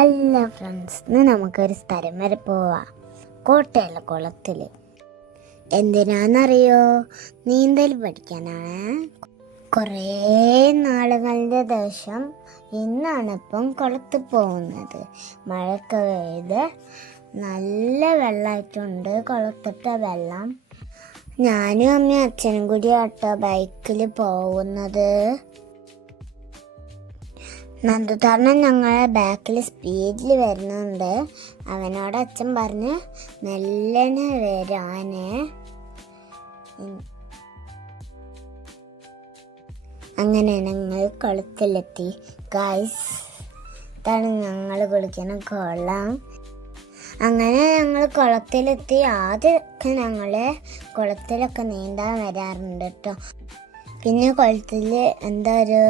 അല്ല ഫ്രണ്ട്സ്, ഇന്ന് നമുക്കൊരു സ്ഥലം വരെ പോവാം. കോട്ടയുള്ള കുളത്തിൽ. എന്തിനാണെന്നറിയോ? നീന്തൽ പഠിക്കാനാണ്. കുറേ നാളുകളുടെ ശേഷം ഇന്നാണ് ഇപ്പം കുളത്തിൽ പോകുന്നത്. മഴയൊക്കെ പെയ്ത് നല്ല വെള്ളമായിട്ടുണ്ട്. കുളത്തിട്ട വെള്ളം. ഞാനും അമ്മയും അച്ഛനും കൂടി ആട്ടോ ബൈക്കിൽ പോകുന്നത്. നന്ദുതാരണം ഞങ്ങളെ ബാക്കിൽ സ്പീഡിൽ വരുന്നുണ്ട്. അവനോട് അച്ഛൻ പറഞ്ഞ് മെല്ലനെ വരാന്. അങ്ങനെ ഞങ്ങൾ കുളത്തിലെത്തി. ഗൈസ്, ഇതാണ് ഞങ്ങൾ കുളിക്കുന്ന കുളം. അങ്ങനെ ഞങ്ങൾ കുളത്തിലെത്തി. ആദ്യമൊക്കെ ഞങ്ങൾ കുളത്തിലൊക്കെ നീന്താൻ വരാറുണ്ട് കേട്ടോ. പിന്നെ കുളത്തിൽ എന്താ ഒരു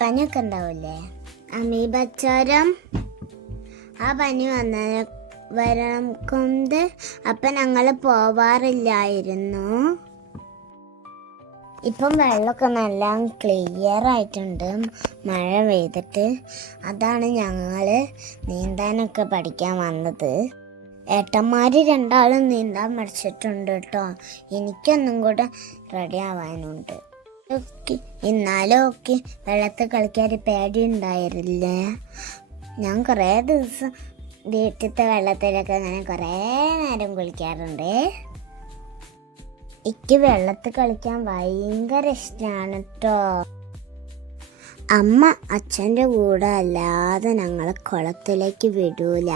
പനിയൊക്കെ ഉണ്ടാവില്ലേ, അമീബച്ചാരം, ആ പനി വരണം കൊണ്ട് അപ്പം ഞങ്ങൾ പോവാറില്ലായിരുന്നു. ഇപ്പം വെള്ളമൊക്കെ നല്ല ക്ലിയർ ആയിട്ടുണ്ട് മഴ പെയ്തിട്ട്. അതാണ് ഞങ്ങൾ നീന്താനൊക്കെ പഠിക്കാൻ വന്നത്. ഏട്ടന്മാർ രണ്ടാളും നീന്താൻ പഠിച്ചിട്ടുണ്ട് കേട്ടോ. എനിക്കൊന്നും കൂടെ റെഡി ആവാനുണ്ട്. എന്നാലും ഓക്കെ, വെള്ളത്തിൽ കളിക്കാൻ പേടി ഉണ്ടായിരുന്നില്ലേ. ഞാൻ കുറേ ദിവസം വീട്ടിലത്തെ വെള്ളത്തിലൊക്കെ അങ്ങനെ കുറേ നേരം കുളിക്കാറുണ്ട്. എനിക്ക് വെള്ളത്തിൽ കളിക്കാൻ ഭയങ്കര ഇഷ്ടമാണ് കേട്ടോ. അമ്മ അച്ഛൻ്റെ കൂടെ അല്ലാതെ ഞങ്ങളെ കുളത്തിലേക്ക് വിടൂല.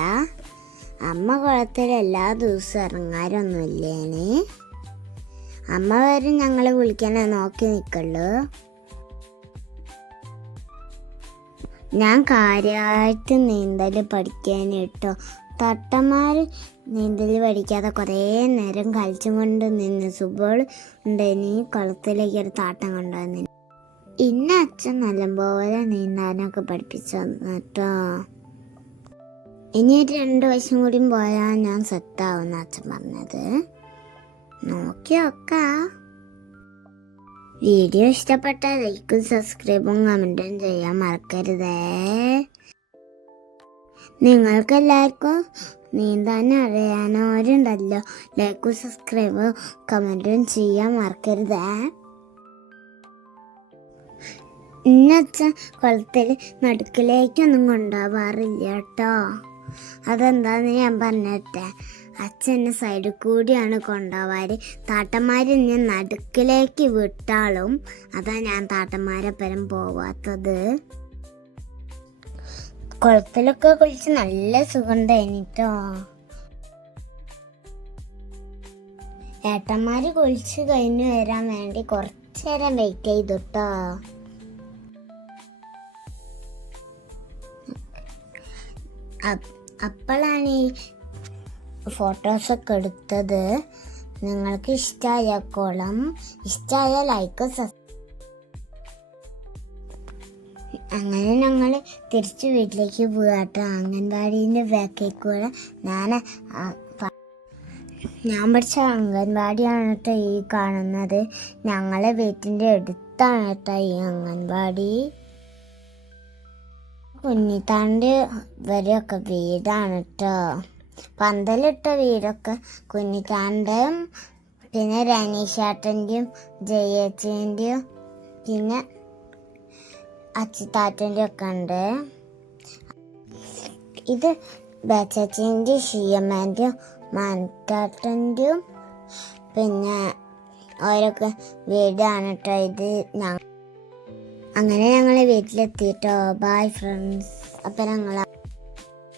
അമ്മ കുളത്തിൽ എല്ലാ ദിവസവും ഇറങ്ങാറൊന്നുമില്ലേന്. അമ്മ വരും ഞങ്ങൾ വിളിക്കാനേ നോക്കി നിൽക്കുള്ളൂ. ഞാൻ കാര്യമായിട്ട് നീന്തൽ പഠിക്കാൻ കേട്ടോ. തട്ടന്മാർ നീന്തൽ പഠിക്കാതെ കുറേ നേരം കളിച്ചും കൊണ്ട് നിന്ന്. ഫുട്ബോൾ ഉണ്ടെങ്കിൽ കുളത്തിലേക്ക് ഒരു താട്ടം കൊണ്ടുവന്നു. ഇന്ന അച്ഛൻ നല്ലപോലെ നീന്താനൊക്കെ പഠിപ്പിച്ചു തന്നു കേട്ടോ. ഇനി ഒരു 2 വർഷം കൂടി പോയാൽ ഞാൻ സെറ്റാവുന്ന അച്ഛൻ പറഞ്ഞത്. നോക്കിയൊക്കെ. വീഡിയോ ഇഷ്ടപ്പെട്ട ലൈക്കും സബ്സ്ക്രൈബും കമൻറ്റും ചെയ്യാൻ മറക്കരുതേ. നിങ്ങൾക്കെല്ലാവർക്കും നീന്താൻ അറിയാനവരുണ്ടല്ലോ, ലൈക്കും സബ്സ്ക്രൈബും കമൻറ്റും ചെയ്യാൻ മറക്കരുതേ. ഇന്നച്ഛൻ കുളത്തിൽ നടുക്കിലേക്കൊന്നും കൊണ്ടുപോകാറില്ല കേട്ടോ. അതെന്താന്ന് ഞാൻ പറഞ്ഞിട്ടെ. അച്ഛൻ്റെ സൈഡിൽ കൂടിയാണ് കൊണ്ടുപോകാറ്. താട്ടന്മാർ ഞാൻ നടുക്കിലേക്ക് വിട്ടാളും. അതാ ഞാൻ താട്ടന്മാരെപ്പരം പോവാത്തത്. കുളത്തിലൊക്കെ കുളിച്ച് നല്ല സുഖമുണ്ടായിട്ടോ. ഏട്ടന്മാർ കുളിച്ച് കഴിഞ്ഞ് വരാൻ വേണ്ടി കുറച്ച് നേരം വെയിറ്റ് ചെയ്തു കേട്ടോ. അപ്പോഴാണ് ഈ ഫോട്ടോസൊക്കെ എടുത്തത്. നിങ്ങൾക്ക് ഇഷ്ടമായ കുളം, ഇഷ്ടമായ ലൈക്ക് അങ്ങനെ ഞങ്ങൾ തിരിച്ച് വീട്ടിലേക്ക് പോകാട്ടോ. അംഗൻവാടീൻ്റെ ബാക്കിൽ കൂടെ ഞാൻ പഠിച്ച അംഗൻവാടിയാണ് കേട്ടോ ഈ കാണുന്നത്. ഞങ്ങളെ വീട്ടിൻ്റെ അടുത്താണ് കേട്ടോ ഈ അംഗൻവാടി. കുഞ്ഞിത്താണ്ട് വരെയൊക്കെ വീടാണ് കേട്ടോ. പന്തലിട്ട വീടൊക്കെ കുഞ്ഞിത്താൻ്റെയും പിന്നെ രനീഷേട്ടൻ്റെയും ജയേച്ചേൻ്റെയും പിന്നെ അച്ചിത്താറ്റൻ്റെ ഒക്കെ ഉണ്ട്. ഇത് ബേച്ചേച്ചേൻ്റെയും ഷിയമ്മേൻ്റെയും മനത്താട്ടൻ്റെയും പിന്നെ ഓരൊക്കെ വീടാണ് കേട്ടോ ഇത്. അങ്ങനെ ഞങ്ങൾ വീട്ടിലെത്തിയിട്ടോ. Bye friends. അപ്പം ഞങ്ങൾ